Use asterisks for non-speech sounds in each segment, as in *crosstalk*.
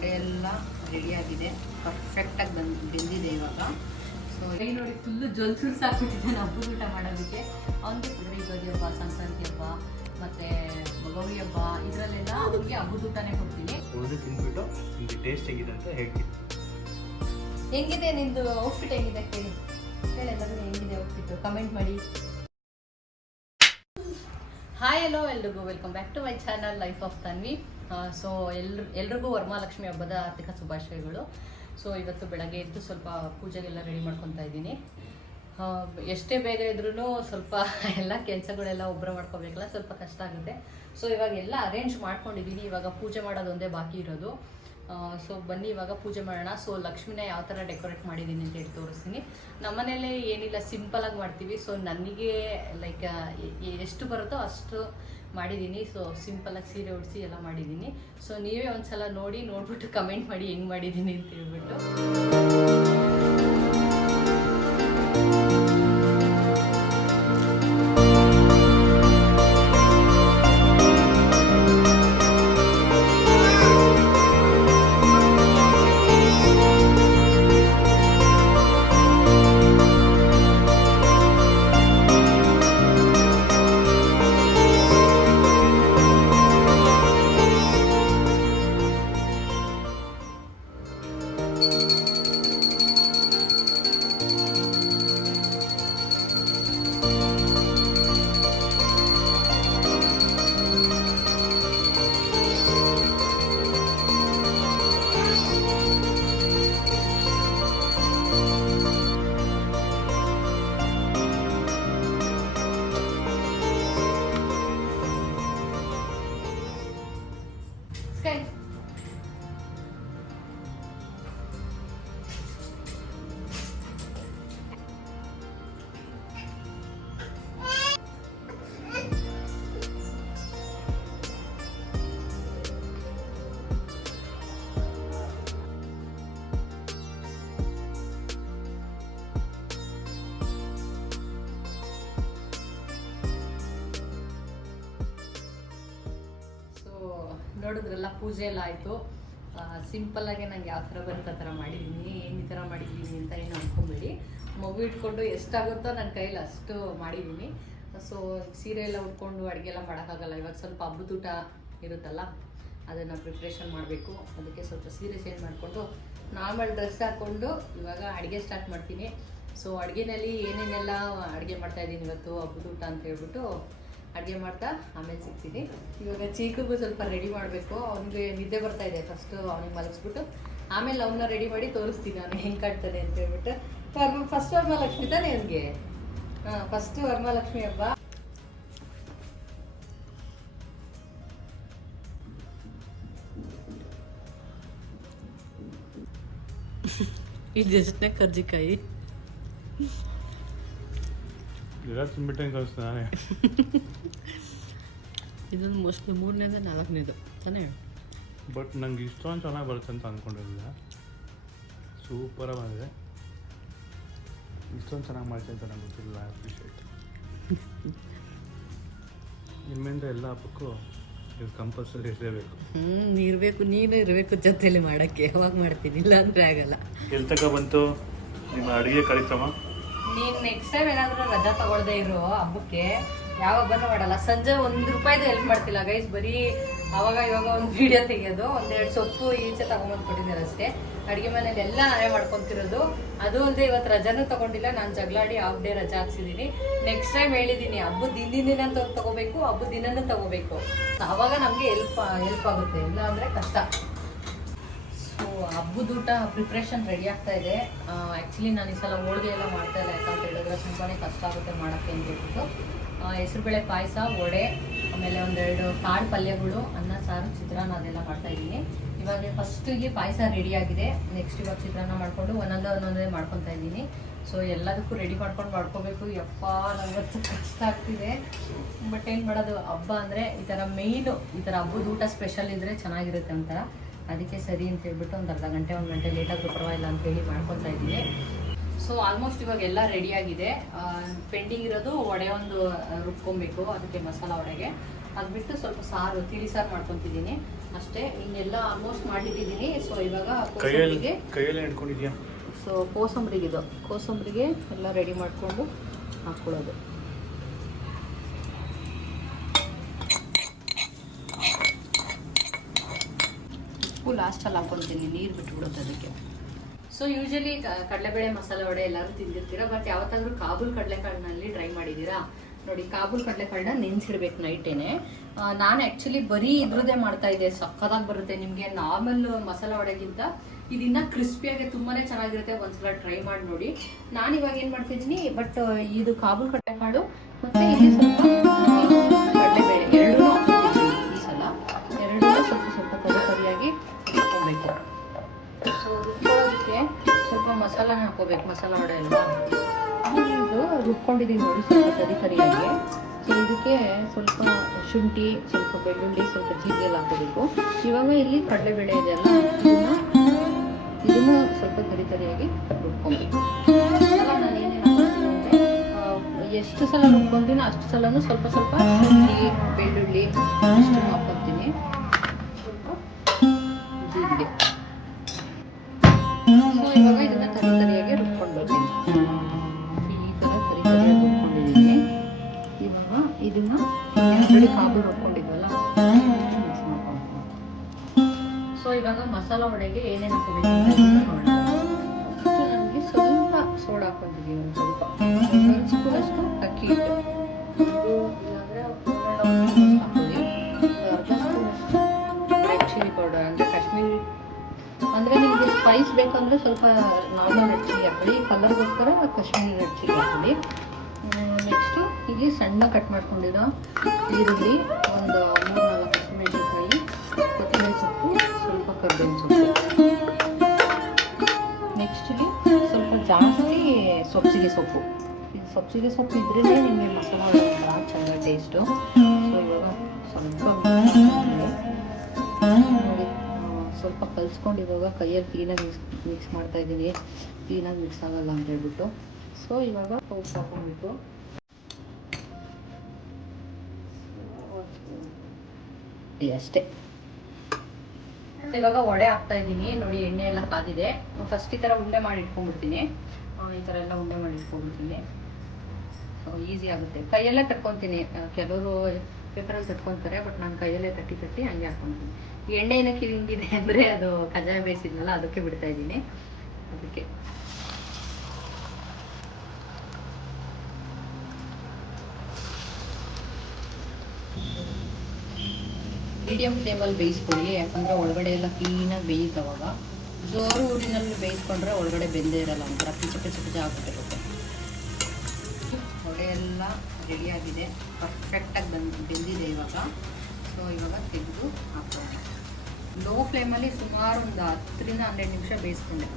ವಡೆ ಎಲ್ಲ ರೆಡಿಯಾಗಿದೆ ಪರ್ಫೆಕ್ಟಾಗಿ ಬಂದು ಬೆಂದಿದೆ ಇವಾಗ. ಸೊ ಕೈ ನೋಡಿ ಫುಲ್ಲು ಜೊಲ್ ಸುರ್ಸಾಕ್ಬಿಟ್ಟಿದೆ ಹಬ್ಬದ ಊಟ ಮಾಡೋದಕ್ಕೆ. ಅವನಿಗೆ ಕುದುರೆ ಹಬ್ಬ ಸಂಕ್ರಾಂತಿ ಹಬ್ಬ ಮತ್ತು ಗೌರಿ ಹಬ್ಬ ಇದರಲ್ಲೆಲ್ಲ ಅವ್ರಿಗೆ ಹಬ್ಬದ ಊಟನೇ ಕೊಡ್ತೀನಿ. ತಿಂದ್ಬಿಟ್ಟು ನಿಮಗೆ ಟೇಸ್ಟ್ ಹೇಗಿದೆ ಅಂತ ಹೇಳ್ತೀನಿ. ಹೆಂಗಿದೆ ನಿಂದು ಔಟ್ಫಿಟ್ ಹೆಂಗಿದೆ ಕೇಳಿ. ಹೇಳೆಲ್ಲರೂ ಹೆಂಗಿದೆ ಔಟ್ಫಿಟ್ ಕಮೆಂಟ್ ಮಾಡಿ. ಹಾಯ್ ಹಲೋ ಎಲ್ರಿಗೂ. Welcome back to my channel life of Tanvi so ಎಲ್ರು, ಎಲ್ರಿಗೂ ವರಮಹಾಲಕ್ಷ್ಮಿ ಹಬ್ಬದ ಆರ್ಥಿಕ ಶುಭಾಶಯಗಳು. ಸೊ ಇವತ್ತು ಬೆಳಗ್ಗೆ ಎದ್ದು ಸ್ವಲ್ಪ ಪೂಜೆಗೆಲ್ಲ ರೆಡಿ ಮಾಡ್ಕೊತಾ ಇದ್ದೀನಿ. ಎಷ್ಟೇ ಬೇಗ ಇದ್ರೂ ಸ್ವಲ್ಪ *laughs* ಎಲ್ಲ ಕೆಲಸಗಳೆಲ್ಲ ಒಬ್ಬರ ಮಾಡ್ಕೋಬೇಕಲ್ಲ, ಸ್ವಲ್ಪ ಕಷ್ಟ ಆಗುತ್ತೆ. ಸೊ ಇವಾಗ ಎಲ್ಲ ಅರೇಂಜ್ ಮಾಡ್ಕೊಂಡಿದ್ದೀನಿ ಇವಾಗ ಪೂಜೆ ಮಾಡೋದೊಂದೇ ಬಾಕಿ ಇರೋದು. ಸೊ ಬನ್ನಿ, ಇವಾಗ ಪೂಜೆ ಮಾಡೋಣ. ಸೊ ಲಕ್ಷ್ಮಿನ ಯಾವ ಥರ ಡೆಕೋರೇಟ್ ಮಾಡಿದ್ದೀನಿ ಅಂತ ಹೇಳಿ ತೋರಿಸ್ತೀನಿ. ನಮ್ಮನೇಲಿ ಏನಿಲ್ಲ ಸಿಂಪಲಾಗಿ ಮಾಡ್ತೀವಿ. ಸೊ ನನಗೆ ಲೈಕ್ ಎಷ್ಟು ಬರುತ್ತೋ ಅಷ್ಟು ಮಾಡಿದ್ದೀನಿ. ಸೊ ಸಿಂಪಲಾಗಿ ಸೀರೆ ಉಡಿಸಿ ಎಲ್ಲ ಮಾಡಿದ್ದೀನಿ. ಸೊ ನೀವೇ ಒಂದ್ಸಲ ನೋಡಿ, ನೋಡ್ಬಿಟ್ಟು ಕಮೆಂಟ್ ಮಾಡಿ ಹೆಂಗೆ ಮಾಡಿದ್ದೀನಿ ಅಂತ ಹೇಳ್ಬಿಟ್ಟು. ಸ್ಕೈ ನೋಡಿದ್ರಲ್ಲ ಪೂಜೆ ಎಲ್ಲ ಆಯಿತು. ಆಗಿ ನಂಗೆ ಯಾವ ಥರ ಬರುತ್ತೆ ಆ ಥರ ಮಾಡಿದ್ದೀನಿ, ಏನು ಈ ಥರ ಮಾಡಿದ್ದೀನಿ ಅಂತ ಏನು ಅನ್ಕೊಂಬೇಡಿ. ಮಗು ಇಟ್ಕೊಂಡು ಎಷ್ಟಾಗುತ್ತೋ ನನ್ನ ಕೈಲಿ ಅಷ್ಟು ಮಾಡಿದ್ದೀನಿ. ಸೊ ಸೀರೆ ಎಲ್ಲ ಉಟ್ಕೊಂಡು ಅಡುಗೆ ಎಲ್ಲ ಮಾಡೋಕ್ಕಾಗಲ್ಲ. ಇವಾಗ ಸ್ವಲ್ಪ ಹಬ್ಬದೂಟ ಇರುತ್ತಲ್ಲ, ಅದನ್ನು ಪ್ರಿಪ್ರೇಷನ್ ಮಾಡಬೇಕು. ಅದಕ್ಕೆ ಸ್ವಲ್ಪ ಸೀರೆ ಚೇಂಜ್ ಮಾಡಿಕೊಂಡು ನಾರ್ಮಲ್ ಡ್ರೆಸ್ ಹಾಕ್ಕೊಂಡು ಇವಾಗ ಅಡುಗೆ ಸ್ಟಾರ್ಟ್ ಮಾಡ್ತೀನಿ. ಸೊ ಅಡುಗೆನಲ್ಲಿ ಏನೇನೆಲ್ಲ ಅಡುಗೆ ಮಾಡ್ತಾ ಇದ್ದೀನಿ ಇವತ್ತು ಹಬ್ಬದೂಟ ಅಂತ ಹೇಳ್ಬಿಟ್ಟು ಅಡುಗೆ ಮಾಡ್ತಾ ಆಮೇಲೆ ಸಿಗ್ತೀನಿ. ಇವಾಗ ಚೀಕಿಗೂ ಸ್ವಲ್ಪ ರೆಡಿ ಮಾಡಬೇಕು. ಅವನಿಗೆ ನಿದ್ದೆ ಬರ್ತಾ ಇದೆ ಫಸ್ಟು ಅವನಿಗೆ ಮಲಗಿಸ್ಬಿಟ್ಟು. ಆಮೇಲೆ ಅವನ್ನ ರೆಡಿ ಮಾಡಿ ತೋರಿಸ್ತೀನಿ ನಾನು ಹೆಂಗೆ ಕಾಡ್ತಾನೆ ಅಂತ ಹೇಳ್ಬಿಟ್ಟು. ಫಸ್ಟ್ ವರಮಹಾಲಕ್ಷ್ಮಿ ತಾನೇ ಅವನಿಗೆ? ಹಾಂ ಫಸ್ಟ್ ವರಮಹಾಲಕ್ಷ್ಮಿ ಹಬ್ಬ. *laughs* ಇದು ಎಷ್ಟನೇ ಕರ್ಜಿಕಾಯಿ. ಎಲ್ಲ ತುಂಬಿಟ್ಟಂಗೆ ಕಳಿಸ್ತು ನಾನೇ. *laughs* ಇದೊಂದು ಮೋಸ್ಟ್ಲಿ ಮೂರನೇದು ನಾಲ್ಕನೇದು ತಾನೇ? ಬಟ್ ನಂಗೆ ಇಷ್ಟೊಂದು ಚೆನ್ನಾಗಿ ಬರುತ್ತೆ ಅಂತ ಅಂದ್ಕೊಂಡಿರಲಿಲ್ಲ ಸೂಪರಾಗಿ ಬಂದಿದೆ. ಇಷ್ಟೊಂದು ಚೆನ್ನಾಗಿ ಮಾಡ್ತೀನಿ ಅಂತ ನಂಗೆ ಗೊತ್ತಿಲ್ಲ ಅಪ್ರಿಷಿಯೇಟ್ ನಿಮ್ಮಿಂದ ಎಲ್ಲ ಹಬ್ಬಕ್ಕೂ ಇದು ಕಂಪಲ್ಸರಿ ಇರಲೇಬೇಕು. ಹ್ಞೂ ಇರಬೇಕು ನೀನು ಇರಬೇಕು ಜೊತೆಲಿ ಮಾಡೋಕ್ಕೆ. ಯಾವಾಗ ಮಾಡ್ತೀನಿ? ಇಲ್ಲ ಅಂದರೆ ಆಗಲ್ಲ. ಎಲ್ಲಿ ತಗ ಬಂತು? ನಿಮ್ಮ ಅಡುಗೆ ಕಾರ್ಯಕ್ರಮ? ನೀನು ನೆಕ್ಸ್ಟ್ ಟೈಮ್ ಏನಾದರೂ ರಜಾ ತಗೊಳ್ದೆ ಇರೋ ಹಬ್ಬಕ್ಕೆ ಯಾವಾಗ ಹಬ್ಬನೂ ಮಾಡಲ್ಲ. ಸಂಜೆ ಒಂದು ರೂಪಾಯಿದು ಹೆಲ್ಪ್ ಮಾಡ್ತಿಲ್ಲ. ಗೈಸ್ ಬರೀ ಅವಾಗ ಇವಾಗ ಒಂದು ವಿಡಿಯೋ ತೆಗೆಯೋದು, ಒಂದೆರಡು ಸೊಪ್ಪು ಈಚೆ ತಗೊಂಬಂದು ಕೊಟ್ಟಿದ್ದಾರೆ ಅಷ್ಟೇ. ಅಡುಗೆ ಮನೇಲಿ ಎಲ್ಲ ನಾವೇ ಮಾಡ್ಕೊತಿರೋದು. ಅದು ಅಲ್ಲದೆ ಇವತ್ತು ರಜಾನೂ ತಗೊಂಡಿಲ್ಲ. ನಾನು ಜಗಳಾಡಿ ಹಾಫ್ ಡೇ ರಜಾ ಹಾಕ್ಸಿದ್ದೀನಿ ನೆಕ್ಸ್ಟ್ ಟೈಮ್ ಹೇಳಿದ್ದೀನಿ ಹಬ್ಬದ ದಿನ ಅಂತ ತಗೋಬೇಕು ಹಬ್ಬದ ದಿನನೂ ತಗೋಬೇಕು. ಆವಾಗ ನಮಗೆ ಹೆಲ್ಪ್ ಹೆಲ್ಪ್ ಆಗುತ್ತೆ. ಇಲ್ಲ ಅಂದರೆ ಕಷ್ಟ. ಸೊ ಹಬ್ಬದ ಊಟ ಪ್ರಿಪ್ರೇಷನ್ ರೆಡಿ ಆಗ್ತಾ ಇದೆ. ಆ್ಯಕ್ಚುಲಿ ನಾನು ಈ ಸಲ ಹೋಳಿಗೆ ಎಲ್ಲ ಮಾಡ್ತಾ ಇಲ್ಲ, ಯಾಕಂತ ಹೇಳಿದ್ರೆ ತುಂಬಾ ಕಷ್ಟ ಆಗುತ್ತೆ ಮಾಡೋಕ್ಕೆ ಅಂತ ಹೇಳ್ಬಿಟ್ಟು. ಹೆಸರುಬೇಳೆ ಪಾಯಸ, ವಡೆ, ಆಮೇಲೆ ಒಂದೆರಡು ಕಾಳು ಪಲ್ಯಗಳು, ಅನ್ನ, ಸಾರು, ಚಿತ್ರಾನ್ನ ಅದೆಲ್ಲ ಮಾಡ್ತಾ ಇದ್ದೀನಿ. ಇವಾಗ ಫಸ್ಟಿಗೆ ಪಾಯಸ ರೆಡಿ ಆಗಿದೆ. ನೆಕ್ಸ್ಟ್ ಇವಾಗ ಚಿತ್ರಾನ್ನ ಮಾಡಿಕೊಂಡು ಒಂದೊಂದೇ ಒಂದೊಂದೇ ಮಾಡ್ಕೊತಾ ಇದ್ದೀನಿ. ಸೊ ಎಲ್ಲದಕ್ಕೂ ರೆಡಿ ಮಾಡ್ಕೊಂಡು ಮಾಡ್ಕೋಬೇಕು. ಯಪ್ಪ ನನಗಂತೂ ಕಷ್ಟ ಆಗ್ತಿದೆ. ಬಟ್ ಏನು ಮಾಡೋದು, ಹಬ್ಬ ಅಂದರೆ ಈ ಥರ ಮೇಯ್ನು ಈ ಥರ ಹಬ್ಬದ ಊಟ ಸ್ಪೆಷಲ್ ಇದ್ದರೆ ಚೆನ್ನಾಗಿರುತ್ತೆ ಅಂತ. ಅದಕ್ಕೆ ಸರಿ ಅಂತ ಹೇಳ್ಬಿಟ್ಟು ಒಂದು ಅರ್ಧ ಗಂಟೆ ಒಂದು ಗಂಟೆ ಲೇಟಾಗಿ ಪರವಾಗಿಲ್ಲ ಅಂತೇಳಿ ಮಾಡ್ಕೊತಾ ಇದ್ದೀನಿ ಸೊ ಆಲ್ಮೋಸ್ಟ್ ಇವಾಗ ಎಲ್ಲ ರೆಡಿ ಆಗಿದೆ. ಪೆಂಡಿಂಗ್ ಇರೋದು ವಡೆ ಒಂದು ರುಬ್ಕೊಬೇಕು. ಅದಕ್ಕೆ ಮಸಾಲ ವಡೆಗೆ. ಅದು ಬಿಟ್ಟು ಸ್ವಲ್ಪ ಸಾರು ತಿಳಿ ಸಾರು ಮಾಡ್ಕೊತಿದ್ದೀನಿ. ಅಷ್ಟೇ ಇನ್ನೆಲ್ಲ ಆಲ್ಮೋಸ್ಟ್ ಮಾಡಿಟ್ಟಿದ್ದೀನಿ. ಸೊ ಇವಾಗ ಕೋಸಂಬರಿಗೆ ಸೊ ಕೋಸಂಬರಿಗೆ ಇದು ಕೋಸಂಬರಿಗೆ ಎಲ್ಲ ರೆಡಿ ಮಾಡಿಕೊಂಡು ಹಾಕ್ಕೊಳ್ಳೋದು. ಉಪ್ಪು ಲಾಸ್ಟಲ್ಲಿ ಹಾಕ್ಕೊತೀನಿ ನೀರು ಬಿಟ್ಬಿಡುತ್ತೆ ಅದಕ್ಕೆ. ಸೊ ಯೂಶಲಿ ಕಡಲೆಬೇಳೆ ಮಸಾಲೆ ವಡೆ ಎಲ್ಲರೂ ತಿಂದಿರ್ತೀರಾ ಬಟ್ ಯಾವತ್ತಾದ್ರೂ ಕಾಬೂಲ್ ಕಡಲೆಕಾಳಿನಲ್ಲಿ ಟ್ರೈ ಮಾಡಿದ್ದೀರಾ? ನೋಡಿ, ಕಾಬೂಲ್ ಕಡಲೆಕಾಳನ್ನ ನೆನೆಸಿಡ್ಬೇಕು ನೈಟೇನೆ ನಾನು ಆ್ಯಕ್ಚುಲಿ ಬರೀ ಇದ್ರದ್ದೇ ಮಾಡ್ತಾ ಇದ್ದೆ, ಸಕ್ಕತ್ತಾಗಿ ಬರುತ್ತೆ. ನಿಮಗೆ ನಾರ್ಮಲ್ ಮಸಾಲೆ ವಡೆಗಿಂತ ಇದನ್ನ ಕ್ರಿಸ್ಪಿಯಾಗಿ ತುಂಬಾನೇ ಚೆನ್ನಾಗಿರುತ್ತೆ, ಒಂದ್ಸಲ ಟ್ರೈ ಮಾಡಿ ನೋಡಿ. ನಾನು ಇವಾಗ ಏನು ಮಾಡ್ತಿದ್ದೀನಿ ಬಟ್ ಇದು ಕಾಬೂಲ್ ಕಡಲೆಕಾಳು, ಮತ್ತು ಇಲ್ಲಿ ಸ್ವಲ್ಪ ಮಸಾಲ ಹಾಕೋಬೇಕು ಮಸಾಲ ಎಲ್ಲ. ಇದು ರುಬ್ಕೊಂಡಿದ್ದೀನಿ ನೋಡಿ ಸ್ವಲ್ಪ ಸರಿ ಸರಿಯಾಗಿ ಸೊ ಇದಕ್ಕೆ ಸ್ವಲ್ಪ ಶುಂಠಿ, ಸ್ವಲ್ಪ ಬೆಳ್ಳುಳ್ಳಿ, ಸ್ವಲ್ಪ ಜೀರಿಗೆ ಎಲ್ಲ ಹಾಕೋಬೇಕು ಇವಾಗ ಇಲ್ಲಿ ಕಡಲೆಬೇಳೆ ಇದೆಲ್ಲ ಇದನ್ನ ಸ್ವಲ್ಪ ಸರಿ ಸರಿಯಾಗಿ ರುಬ್ಕೊಬೇಕು. ಹಾಕ್ತೀನಿ ಎಷ್ಟು ಸಲ ರುಬ್ಕೊಂತೀನೋ ಅಷ್ಟು ಸಲನೂ ಸ್ವಲ್ಪ ಸ್ವಲ್ಪ ಶುಂಠಿ, ಬೆಳ್ಳುಳ್ಳಿ, ಅಷ್ಟು ಹಾಕ್ಕೊತೀನಿ ಇವಾಗ ಇದನ್ನ ತರಿ ತರಿಯಾಗಿ ರುಬ್ಕೊಂಡು ಈ ಥರ ತರಿ ತರಿಯಾಗಿ ರುಬ್ಕೊಂಡಿದ್ದೀನಿ. ಇವಾಗ ಇದನ್ನ ರುಬ್ಕೊಂಡಿದ್ವಲ್ಲ ಸೊ ಇವಾಗ ಮಸಾಲ ವಡೆಗೆ ಏನೇನು ಹಾಕಬೇಕು ನಮಗೆ ಸ್ವಲ್ಪ ಸೋಡಾ ಹಾಕೊಂಡಿದ್ದೀವಿ ಒಂದು ಸ್ವಲ್ಪ. ಬೇಕಂದ್ರೆ ಸ್ವಲ್ಪ ನಾರ್ಮಲ್ ರೆಡ್ ಚಿಲ್ಲಿ ಹಾಕೊಳ್ಳಿ ಕಲರ್ಗೋಸ್ಕರ ಕಾಶ್ಮೀರಿ ರೆಡ್ ಚಿಲ್ಲಿ ಹಾಕೊಳ್ಳಿ ನೆಕ್ಸ್ಟು ಇಲ್ಲಿ ಸಣ್ಣ ಕಟ್ ಮಾಡ್ಕೊಂಡಿರೋ ಈರುಳ್ಳಿ ಒಂದು ಮೂರು ನಾಲ್ಕು ಹಸಿಮೆಣಸಿನ್ಕಾಯಿ, ಕೊತ್ತಂಬರಿ ಸೊಪ್ಪು, ಸ್ವಲ್ಪ ಕರ್ಬೇವಿನ ಸೊಪ್ಪು. ನೆಕ್ಸ್ಟ್ ಇಲ್ಲಿ ಸ್ವಲ್ಪ ಜಾಸ್ತಿ ಸೊಪ್ಸಿಗೆ ಸೊಪ್ಪು. ಸೊಪ್ಸಿಗೆ ಸೊಪ್ಪು ಇದ್ರೇ ನಿಮಗೆ ಮಸಾಲ ಭಾಳ ಚೆನ್ನಾಗಿ ಟೇಸ್ಟು ಸೊ ಇವಾಗ ಸ್ವಲ್ಪ ಸ್ವಲ್ಪ ಕಲಿಸ್ಕೊಂಡು ಇವಾಗ ಕೈಯಲ್ಲಿ ಕ್ಲೀನಾಗಿ ಮಿಕ್ಸ್ ಮಿಕ್ಸ್ ಮಾಡ್ತಾ ಇದ್ದೀನಿ. ಕ್ಲೀನಾಗಿ ಮಿಕ್ಸ್ ಆಗಲ್ಲ ಅಂತ ಹೇಳ್ಬಿಟ್ಟು. ಸೊ ಇವಾಗ ಉಪ್ಪು ಹಾಕೊಂಡ್ಬಿಟ್ಟು ಅಷ್ಟೇ. ಇವಾಗ ಒಡೆ ಹಾಕ್ತಾ ಇದ್ದೀನಿ. ನೋಡಿ, ಎಣ್ಣೆ ಎಲ್ಲ ಕಾದಿದೆ. ಫಸ್ಟ್ ಈ ಥರ ಉಂಡೆ ಮಾಡಿ ಇಟ್ಕೊಂಡ್ಬಿಡ್ತೀನಿ. ಈ ಥರ ಎಲ್ಲ ಉಂಡೆ ಮಾಡಿ ಇಟ್ಕೊಂಡ್ಬಿಡ್ತೀನಿ. ಸೊ ಈಸಿ ಆಗುತ್ತೆ. ಕೈಯಲ್ಲೇ ತಟ್ಕೊತೀನಿ. ಕೆಲವರು ಪೇಪರಲ್ಲಿ ತಟ್ಕೊತಾರೆ ಬಟ್ ನಾನು ಕೈಯಲ್ಲೇ ತಟ್ಟಿ ತಟ್ಟಿ ಹಂಗೆ ಹಾಕ್ಕೊತೀನಿ ಎಣ್ಣೆ ಏನಕ್ಕೆ ಹಿಂಗಿದೆ ಅಂದರೆ ಅದು ಕಜಾಯ ಬೇಯಿಸಿದ್ನಲ್ಲ, ಅದಕ್ಕೆ ಬಿಡ್ತಾ ಇದ್ದೀನಿ. ಅದಕ್ಕೆ. ಮೀಡಿಯಂ ಫ್ಲೇಮಲ್ಲಿ ಬೇಯಿಸ್ಕೊಳ್ಳಿ, ಯಾಕಂದರೆ ಒಳಗಡೆ ಎಲ್ಲ ಕ್ಲೀನಾಗಿ ಅವಾಗ. ಜೋರು ಊರಿನಲ್ಲಿ ಬೇಯಿಸ್ಕೊಂಡ್ರೆ ಒಳಗಡೆ ಬೆಂದೇ ಇರಲ್ಲ, ಒಂಥರ ಪಿಚ ಪಿಚ ಪಿಚ ಆಗ್ಬಿಟ್ಟಿರುತ್ತೆ ಹೊಳೆ ಎಲ್ಲ ರೆಡಿಯಾಗಿದೆ ಪರ್ಫೆಕ್ಟಾಗಿ ಬಂದು, ಬೆಂದಿದೆ ಇವಾಗ. ಸೊ ಇವಾಗ ತೆಗೆದು ಹಾಕೋಣ. ಲೋ ಫ್ಲೇಮಲ್ಲಿ ಸುಮಾರು ಒಂದು ಹತ್ತರಿಂದ ಹನ್ನೆರಡು ನಿಮಿಷ ಬೇಯಿಸ್ಕೊಂಡೆ.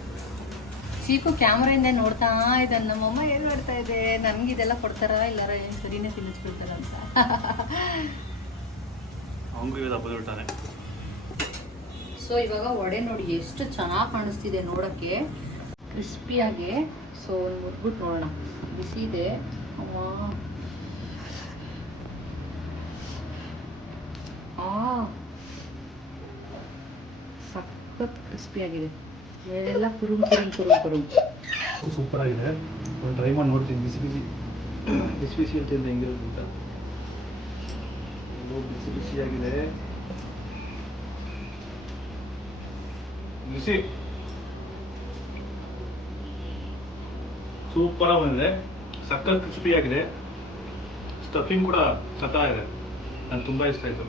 ಚೀಕು ಕ್ಯಾಮ್ರಾಯಿಂದ ನೋಡ್ತಾ ಇದ್ದಾನೆ ನಮ್ಮಮ್ಮ ಏನು ಮಾಡ್ತಾ ಇದೆ? ನನಗೆ ಇದೆಲ್ಲ ಕೊಡ್ತಾರಾ? ಇಲ್ಲಾರ? ಏನು ಸರಿನೇ ತಿನ್ನಿಸ್ಬಿಡ್ತಾರ ಅಂತ. ಅವನಿಗೂ ಇವತ್ತು ಹಬ್ಬದ ಬಿಡ್ತಾನೆ ಸೊ ಇವಾಗ ವಡೆ ನೋಡಿ ಎಷ್ಟು ಚೆನ್ನಾಗಿ ಕಾಣಿಸ್ತಿದೆ ನೋಡೋಕ್ಕೆ. ಕ್ರಿಸ್ಪಿಯಾಗಿ ಸೊ ಒಂದು ಮುದ್ಬಿಟ್ಟು ನೋಡೋಣ. ಬಿಸಿ ಇದೆ. ಸಖತ್ ಕ್ರಿಸ್ಪಿಯಾಗಿದೆ ಮೇಲೆಲ್ಲ ಕುರುಮ್ ಕುರುಮ್ ಕುರುಮ್ ಕುರುಮ್. ಸೂಪರ್ ಆಗಿದೆ. ಒಂದು ಟ್ರೈ ಮಾಡಿ ನೋಡ್ತೀನಿ. ಬಿಸಿ ಬಿಸಿ. ಬಿಸಿ ಬಿಸಿ ಅಂತ ಹೆಂಗಿರುತ್ತೆ ಅಂತ. ಇದು ಬಿಸಿ ಆಗಿದೆ. ಬಿಸಿ. ಸೂಪರಾಗಿ ಬಂದಿದೆ. ಸಕ್ಕತ್ ಕ್ರಿಸ್ಪಿ ಆಗಿದೆ. ಸ್ಟಫಿಂಗ್ ಕೂಡ ಸತ್ತಾಗಿದೆ ನಂಗೆ ತುಂಬ ಇಷ್ಟ ಆಯಿತು.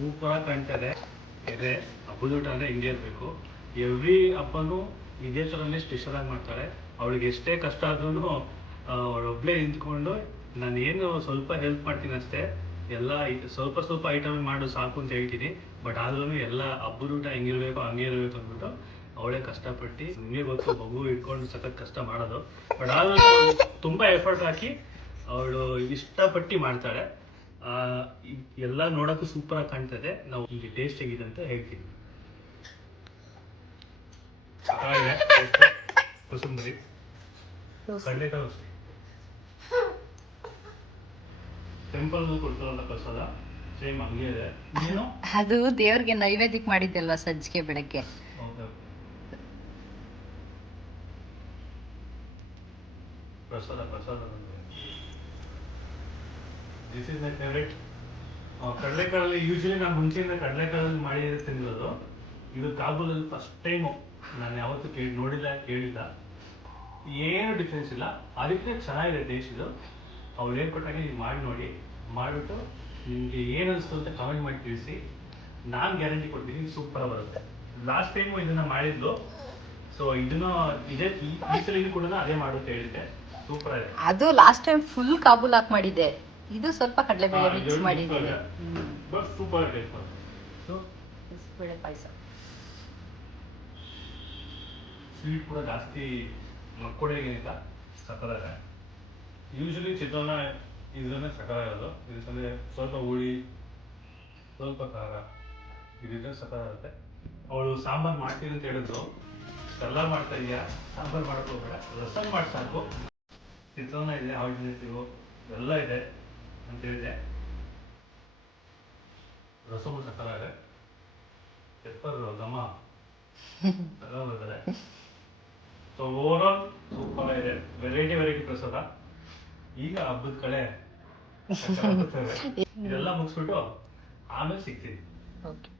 ಸೂಪರಾಗಿ ಕಾಣ್ತಾ ಇದೆ, ಹಬ್ಬದ ಅಂದ್ರೆ ಹಿಂಗೆ ಇರಬೇಕು. ಎವ್ರಿ ಹಬ್ಬನೂ ಇದೇ ಸ್ಪೆಷಲ್ ಆಗಿ ಮಾಡ್ತಾಳೆ ಅವಳಿಗೆ ಎಷ್ಟೇ ಕಷ್ಟ ಆದ್ರೂ ಅವಳೊಬ್ಳೆ ನಿಂತ್ಕೊಂಡು, ನಾನು ಏನು ಸ್ವಲ್ಪ ಹೆಲ್ಪ್ ಮಾಡ್ತೀನಿ ಅಷ್ಟೇ. ಎಲ್ಲ ಸ್ವಲ್ಪ ಸ್ವಲ್ಪ ಐಟಮ್ ಮಾಡು, ಸಾಕು ಅಂತ ಹೇಳ್ತೀನಿ. ಬಟ್ ಆದ್ರೂ ಎಲ್ಲ ಹಬ್ಬದ ಊಟ ಹೆಂಗಿರ್ಬೇಕು ಹಂಗೆ ಇರ್ಬೇಕು ಅಂದ್ಬಿಟ್ಟು ಅವಳೇ ಕಷ್ಟಪಟ್ಟು ನಿಮಗೆ ಗೊತ್ತು ಮಗು ಇಟ್ಕೊಂಡು ಸಖತ್ ಕಷ್ಟ ಮಾಡೋದು. ಬಟ್ ಆದ್ರೂ ತುಂಬ ಎಫರ್ಟ್ ಹಾಕಿ ಅವಳು ಇಷ್ಟಪಟ್ಟು ಮಾಡ್ತಾಳೆ. ಆ, ನೋಡೋಕ್ಕೂ ಸೂಪರ್ ಆಗಿ ಕಾಣ್ತಾ ಕಾಣ್ತದೆ. ನಾವು ಇಲ್ಲಿ ಟೇಸ್ಟ್ ಹೇಗಿದೆ ಅಂತ ಹೇಳ್ತೀವಿ ಕುಸುಂಬರಿ. ಕಡಲೆಕಾಳು ಅಷ್ಟೇ. ಟೆಂಪಲ್ ಕೊಡ್ತಾರಲ್ಲ ಪ್ರಸಾದ. ಸೇಮ್ ಹಂಗೆ ಇದೆ. ಏನು ಅದು ದೇವ್ರಿಗೆ ನೈವೇದ್ಯಕ್ಕೆ ಮಾಡಿದ್ದಲ್ವಾ ಸಜ್ಜಿಗೆ ಬೆಳಗ್ಗೆ? ಪ್ರಸಾದ ಪ್ರಸಾದ. ದಿಸ್ ಇಸ್ ಮೈ ಫೇವ್ರೆಟ್ ಕಡಲೆಕಾಳಲ್ಲಿ ಯೂಶಲಿ ನಾನು ಮುಂಚೆಯಿಂದ ಕಡಲೆಕಾಳಲ್ಲಿ ಮಾಡಿ ತಿನ್ನೋದು ಇದು ಕಾಬೂಲಲ್ಲಿ ಫಸ್ಟ್ ಟೈಮು ನಾನು ಯಾವತ್ತೂ ಕೇಳಿ ನೋಡಿಲ್ಲ, ಕೇಳಿಲ್ಲ. ಏನು ಡಿಫ್ರೆನ್ಸ್ ಇಲ್ಲ. ಅದಕ್ಕೆ ಚೆನ್ನಾಗಿದೆ ಟೇಸ್ಟ್ ಇದು. ಅವ್ರು ಹೇಳ್ಕೊಟ್ಟಾಗೆ ನೀವು ಮಾಡಿ ನೋಡಿ. ಮಾಡಿಬಿಟ್ಟು ನಿಮಗೆ ಏನು ಅನಿಸ್ತು ಅಂತ ಕಮೆಂಟ್ ಮಾಡಿ ತಿಳಿಸಿ. ನಾನು ಗ್ಯಾರಂಟಿ ಕೊಡ್ತೀನಿ ಸೂಪರ್ ಬರುತ್ತೆ. ಲಾಸ್ಟ್ ಟೈಮು ಇದನ್ನು ಮಾಡಿದ್ಲು. ಸೊ ಇದನ್ನು ಇದೇ, ಈ ಸಲ ಕೂಡ ಅದೇ ಮಾಡುತ್ತೆ ಹೇಳಿದ್ದೆ ಸೂಪರ್ ಆಗಿದೆ. ಅದು ಲಾಸ್ಟ್ ಟೈಮ್ ಫುಲ್ ಕಾಬೂಲ್ ಹಾಕಿ ಮಾಡಿದ್ದೆ. ಇದು ಸ್ವಲ್ಪ ಕಡಲೆಬೇಳೆ ಮಿಕ್ಸ್ ಮಾಡಿದ್ದೀನಿ ಬೇಳೆ ಪಾಯಸ. ಸ್ವೀಟ್ ಕೂಡ ಜಾಸ್ತಿ ಮಕ್ಕಳಿಗಿಂತ ಸಕ್ಕದಾಗ ಯೂಶಲಿ ಚಿತ್ರಾನ್ನ ಇದನ್ನೇ ಸಕ್ಕದಾಗಿರೋದು ಇದಕ್ಕೆ ಸ್ವಲ್ಪ ಹುಳಿ ಸ್ವಲ್ಪ ಖಾರ ಇದಿದ್ರೆ ಸಕ್ಕದಾಗುತ್ತೆ ಅವಳು ಸಾಂಬಾರು ಮಾಡ್ತೀನಿ ಅಂತ ಹೇಳಿದ್ರು. ಎಲ್ಲ ಮಾಡ್ತಾ ಇದೆಯಾ? ಸಾಂಬಾರು ಮಾಡೋಕೆ ಹೋಗಬೇಡ. ರಸಮ್ ಮಾಡಿ ಸಾಕು ಚಿತ್ರಾನ್ನ ಇದೆ ಆಲ್ಟರ್ನೇಟಿವ್ ಎಲ್ಲ ಇದೆ. ಅಂತ ಹೇಳಿದೆ ರಸಮ್ ಸಕ್ಕದಾಗಿದೆ ಪೆಪ್ಪರ್ ಘಮ ಎಲ್ಲ ಬರ್ತದೆ ಸೊ ಓವರ್ ಆಲ್ ಸೂಪರ್ ಇದೆ. ವೆರೈಟಿ ವೆರೈಟಿ ಪ್ರಸಾದ. ಈಗ ಹಬ್ಬದ ಕಡೆ. *laughs* ಇದೆಲ್ಲ ಮುಗಿಸ್ಬಿಟ್ಟು ಆಮೇಲೆ ಸಿಗ್ತೀನಿ. ಓಕೆ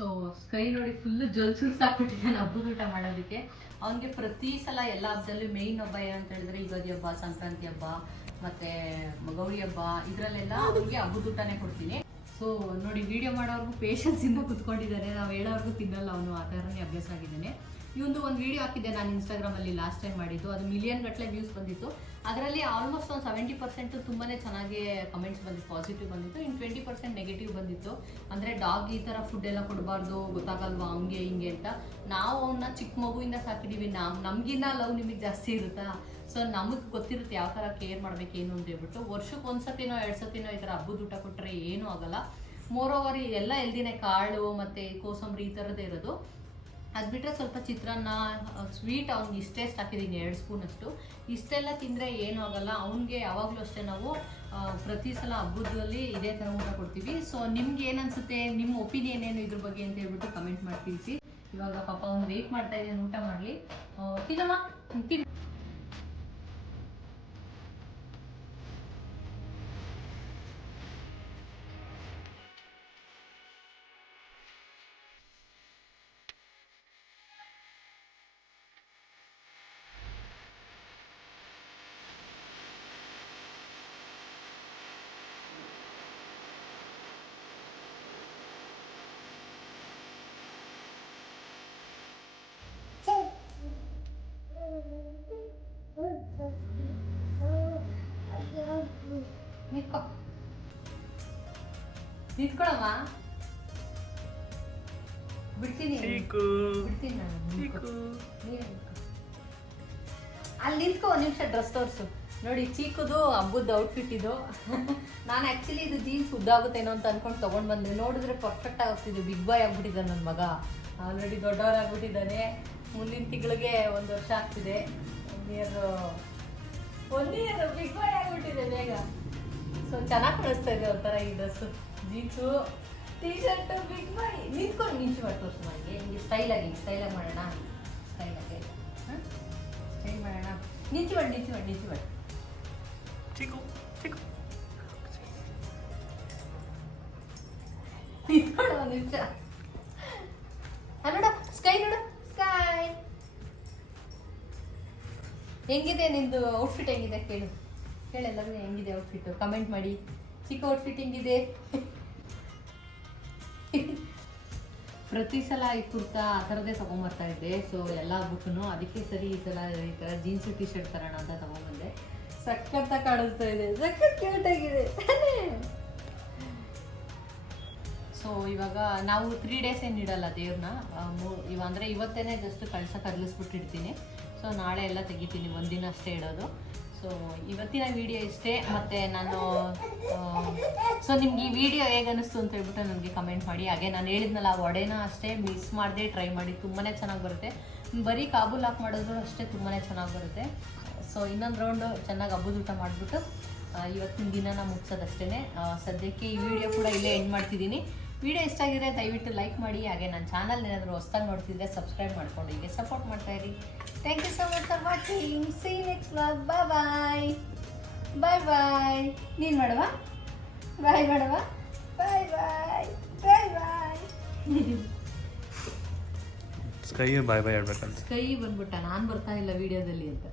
ಸೊ ಸ್ಕೈ ನೋಡಿ ಫುಲ್ ಜೊಲ್ ಸುರ್ಸಾಕ್ಬಿಟ್ಟಿದ್ದಾನೆ ಹಬ್ಬದ ಊಟ ಮಾಡೋದಕ್ಕೆ. ಅವನಿಗೆ ಪ್ರತಿ ಸಲ ಎಲ್ಲ ಹಬ್ಬದಲ್ಲೂ ಮೇಯ್ನ್ ಹಬ್ಬ ಅಂತ ಹೇಳಿದ್ರೆ ಯುಗಾದಿ ಹಬ್ಬ, ಸಂಕ್ರಾಂತಿ ಹಬ್ಬ, ಮತ್ತೆ ಗೌರಿ ಹಬ್ಬ, ಇದರಲ್ಲೆಲ್ಲ ಅವ್ರಿಗೆ ಹಬ್ಬದ ಊಟನೇ ಕೊಡ್ತೀನಿ. ಸೊ ನೋಡಿ ವಿಡಿಯೋ ಮಾಡೋರ್ಗು ಪೇಷನ್ಸ್ ಇಂದ ಕುತ್ಕೊಂಡಿದ್ದಾನೆ ನಾವು ಹೇಳೋರ್ಗು ತಿನ್ನಲ್ಲ ಅವನು, ಆ ಥರನೇ ಅಭ್ಯಾಸ ಆಗಿದ್ದಾನೆ. ಇವಂದು ಒಂದು ವಿಡಿಯೋ ಹಾಕಿದ್ದೆ ನಾನು ಇನ್ಸ್ಟಾಗ್ರಾಮಲ್ಲಿ ಲಾಸ್ಟ್ ಟೈಮ್ ಮಾಡಿದ್ದು. ಅದು ಮಿಲಿಯನ್ ಗಟ್ಟಲೆ ವ್ಯೂಸ್ ಬಂದಿತ್ತು. ಅದರಲ್ಲಿ ಆಲ್ಮೋಸ್ಟ್ ಒಂದು ಸೆವೆಂಟಿ ಪರ್ಸೆಂಟ್ ತುಂಬಾ ಚೆನ್ನಾಗಿ ಕಮೆಂಟ್ಸ್ ಬಂದಿತ್ತು ಪಾಸಿಟಿವ್ ಬಂದಿತ್ತು. ಇನ್ನು ಟ್ವೆಂಟಿ ಪರ್ಸೆಂಟ್ ನೆಗೆಟಿವ್ ಬಂದಿತ್ತು. ಅಂದರೆ ಡಾಗ್ ಈ ಥರ ಫುಡ್ ಎಲ್ಲ ಕೊಡಬಾರ್ದು, ಗೊತ್ತಾಗಲ್ವಾ ಹಂಗೆ, ಹಿಂಗೆ ಅಂತ. ನಾವು ಅವನ್ನ ಚಿಕ್ಕ ಮಗುವಿಂದ ಸಾಕಿದ್ದೀವಿ ನಮ್, ನಮಗಿನ್ನ ಲವ್ ನಿಮಗೆ ಜಾಸ್ತಿ ಇರುತ್ತಾ? ಸೊ ನಮಗೆ ಗೊತ್ತಿರುತ್ತೆ ಯಾವ ಥರ ಕೇರ್ ಏನು ಅಂತ ಹೇಳ್ಬಿಟ್ಟು. ವರ್ಷಕ್ಕೆ ಒಂದು ಸತಿನೋ, ಎರಡು ಸತಿನೋ ಈ ಥರ ಹಬ್ಬದ ಊಟ ಕೊಟ್ಟರೆ ಏನೂ ಆಗಲ್ಲ. ಮೋರ್ ಓವರ್ ಎಲ್ಲ ಎಲ್ದಿನೇ ಕಾಳು ಮತ್ತು ಕೋಸಂಬರಿ ಈ ಥರದ್ದೇ ಇರೋದು. ಅದು ಬಿಟ್ಟರೆ ಸ್ವಲ್ಪ ಚಿತ್ರಾನ್ನ ಸ್ವೀಟ್ ಅವ್ನಿಗೆ ಇಷ್ಟೇ ಇಷ್ಟ ಹಾಕಿದ್ದೀನಿ ಎರಡು ಸ್ಪೂನ್ ಅಷ್ಟು. ಇಷ್ಟೆಲ್ಲ ತಿಂದರೆ ಏನೂ ಆಗಲ್ಲ, ಅವನಿಗೆ ಯಾವಾಗಲೂ ಅಷ್ಟೇ ನಾವು ಪ್ರತಿ ಸಲ ಹಬ್ಬದಲ್ಲಿ ಇದೇ ಥರ ಊಟ ಕೊಡ್ತೀವಿ. ಸೊ ನಿಮ್ಗೆ ಏನು ಅನ್ಸುತ್ತೆ? ನಿಮ್ಮ ಒಪಿನಿಯನ್ ಏನು ಇದ್ರ ಬಗ್ಗೆ ಅಂತ ಹೇಳ್ಬಿಟ್ಟು ಕಮೆಂಟ್ ಮಾಡಿ ಇವಾಗ ಪಾಪ ಅವ್ನು ವೇಟ್ ಮಾಡ್ತಾ ಇದ್ದಾನೆ ಊಟ ಮಾಡಲಿ. ತಿನ್ನಮ್ಮ ತಿನ್ ನಿಂತ್ಕೊಳಮ್ಮ ಬಿಡ್ತೀನಿ. ಬಿಡ್ತೀನಿ ನಾನು ನಿಂತ್ಕೊ. ನೀನೇ ನಿಂತ್ಕೊ. ಅಲ್ಲಿ ನಿಂತ್ಕೊ ಒಂದು ನಿಮಿಷ ಡ್ರೆಸ್ ತೋರಿಸು. ನೋಡಿ ಚೀಕುದು ಹಬ್ಬದ ಔಟ್ಫಿಟ್ ಇದು. *laughs* ನಾನು ಆ್ಯಕ್ಚುಲಿ ಇದು ಜೀನ್ಸ್ ಉದ್ದಾಗುತ್ತೇನೋ ಅಂತ ಅನ್ಕೊಂಡು ತಗೊಂಡ್ ಬಂದೆ. ನೋಡಿದ್ರೆ ಪರ್ಫೆಕ್ಟ್ ಆಗ್ತಿದ್ದು ಬಿಗ್ ಬಾಯ್ ಆಗ್ಬಿಟ್ಟಿದ್ದಾನೆ ನನ್ನ ಮಗ. ಆಲ್ರೆಡಿ ದೊಡ್ಡವರಾಗ್ಬಿಟ್ಟಿದ್ದಾನೆ ಮುಂದಿನ ತಿಂಗಳಿಗೆ ಒಂದು ವರ್ಷ ಆಗ್ತಿದೆ. One year one year big boy ಆಗ್ಬಿಟ್ಟಿದೆ ಬೇಗ. ಸೊ ಚೆನ್ನಾಗಿ ಕಳಿಸ್ತಾ ಇದೆ ಒಂಥರ ಈ dress jeans T shirt big ಮೈ ನಿಂತ್ಕೊಂಡು ಮಿಂಚು ಮಾಡಿ ತೋರಿಸು ನನಗೆ ನಿಮಗೆ ಸ್ಟೈಲಾಗಿ ಸ್ಟೈಲಾಗಿ ಮಾಡೋಣ? ಸ್ಟೈಲಾಗಿ ಹಾಂ? ಸ್ಟೈಲ್ ಮಾಡೋಣ? ನಿಂಚು ಮಾಡಿ ನಿಂಚು ಮಾಡಿ ನಿಂಚು ಮಾಡಿ ಚಿಕ್ಕು ಚಿಕ್ಕು. ನಿಂತ್ಕೊಂಡು ಒಂದು ನಿಮಿಷ. ನೋಡ ಸ್ಕೈ ನೋಡ ಸ್ಕೈ ಹೆಂಗಿದೆ ನಿಂದು ಔಟ್ಫಿಟ್ ಹೆಂಗಿದೆ? ಕೇಳು. ಕೇಳೆಲ್ಲರೂ ಹೆಂಗಿದೆ ಔಟ್ಫಿಟ್ಟು ಕಮೆಂಟ್ ಮಾಡಿ. ಚಿಕ್ಕ ಔಟ್ಫಿಟ್ ಹೆಂಗಿದೆ? ಪ್ರತಿ ಸಲ ಈ ಕುರ್ತಾ ಆ ಥರದೇ ತೊಗೊಂಬರ್ತಾ ಇದ್ದೆ. ಸೊ ಎಲ್ಲ ಬುಕ್ನು ಅದಕ್ಕೆ ಸರಿ ಈ ಸಲ ಈ ಥರ ಜೀನ್ಸ್ ಟಿ ಶರ್ಟ್ ತರೋಣ ಅಂತ ತೊಗೊಂಬಂದೆ ಸಖತ್ತ ಕಾಣಿಸ್ತಾ ಇದೆ. ಸಖತ್ ಕ್ಯೂಟ್ ಆಗಿದೆ. ಸೊ ಇವಾಗ ನಾವು ತ್ರೀ ಡೇಸ್ ಏನು ಇಡಲ್ಲ ದೇವ್ರನ್ನ ಇವ ಅಂದರೆ ಇವತ್ತೇನೆ ಜಸ್ಟ್ ಕಳ್ಸಕ್ಕೆ ಕರ್ಲಿಸ್ಬಿಟ್ಟಿರ್ತೀನಿ ಸೊ ನಾಳೆ ಎಲ್ಲ ತೆಗಿತೀನಿ. ಒಂದಿನ ಅಷ್ಟೇ ಇಡೋದು. ಸೊ ಇವತ್ತಿನ ವಿಡಿಯೋ ಇಷ್ಟೇ. ಮತ್ತು ನಾನು ಸೊ ನಿಮ್ಗೆ ಈ ವಿಡಿಯೋ ಹೇಗೆ ಅನಿಸ್ತು ಅಂತ ಹೇಳ್ಬಿಟ್ಟು ನನಗೆ ಕಮೆಂಟ್ ಮಾಡಿ. ಹಾಗೆ ನಾನು ಹೇಳಿದ್ನಲ್ಲ, ಆ ವಡೆನ ಅಷ್ಟೇ ಮಿಸ್ ಮಾಡದೆ ಟ್ರೈ ಮಾಡಿ ತುಂಬಾ ಚೆನ್ನಾಗಿ ಬರುತ್ತೆ. ಬರೀ ಕಾಬೂಲ್ ಹಾಕಿ ಮಾಡಿದ್ರು ಅಷ್ಟೇ ತುಂಬಾ ಚೆನ್ನಾಗಿ ಬರುತ್ತೆ. ಸೊ ಇನ್ನೊಂದು ರೌಂಡು ಚೆನ್ನಾಗಿ ಹಬ್ಬದ ಊಟ ಮಾಡಿಬಿಟ್ಟು ಇವತ್ತಿನ ದಿನನ ಮುಗಿಸೋದಷ್ಟೇ ಸದ್ಯಕ್ಕೆ ಈ ವಿಡಿಯೋ ಕೂಡ ಇಲ್ಲೇ ಎಂಡ್ ಮಾಡ್ತಿದ್ದೀನಿ. ವಿಡಿಯೋ ಇಷ್ಟ ಆಗಿದ್ರೆ ದಯವಿಟ್ಟು ಲೈಕ್ ಮಾಡಿ ಹಾಗೆ ನನ್ನ ಚಾನಲ್ ಏನಾದರೂ ಹೊಸ್ದಾಗಿ ನೋಡ್ತಿದ್ರೆ ಸಬ್ಸ್ಕ್ರೈಬ್ ಮಾಡ್ಕೊಂಡು ಹೀಗೆ ಸಪೋರ್ಟ್ ಮಾಡ್ತಾ ಇರಿ. Thank you so much for watching see next vlog bye bye bye bye ನೀನು ಮಾಡುವ ಬಾಯ್ ಮಾಡುವ ಬಾಯ್ ಬಾಯ್ ಬಾಯ್ ಬಾಯ್ ಸ್ಕೈ ಬಾಯ್ ಬಾಯ್ ಹೇಳ್ಬೇಕಂತ. ಸ್ಕೈ ಬಂದ್ಬಿಟ್ಟ. ನಾನು ಬರ್ತಾ ಇಲ್ಲ ವಿಡಿಯೋದಲ್ಲಿ ಅಂತ.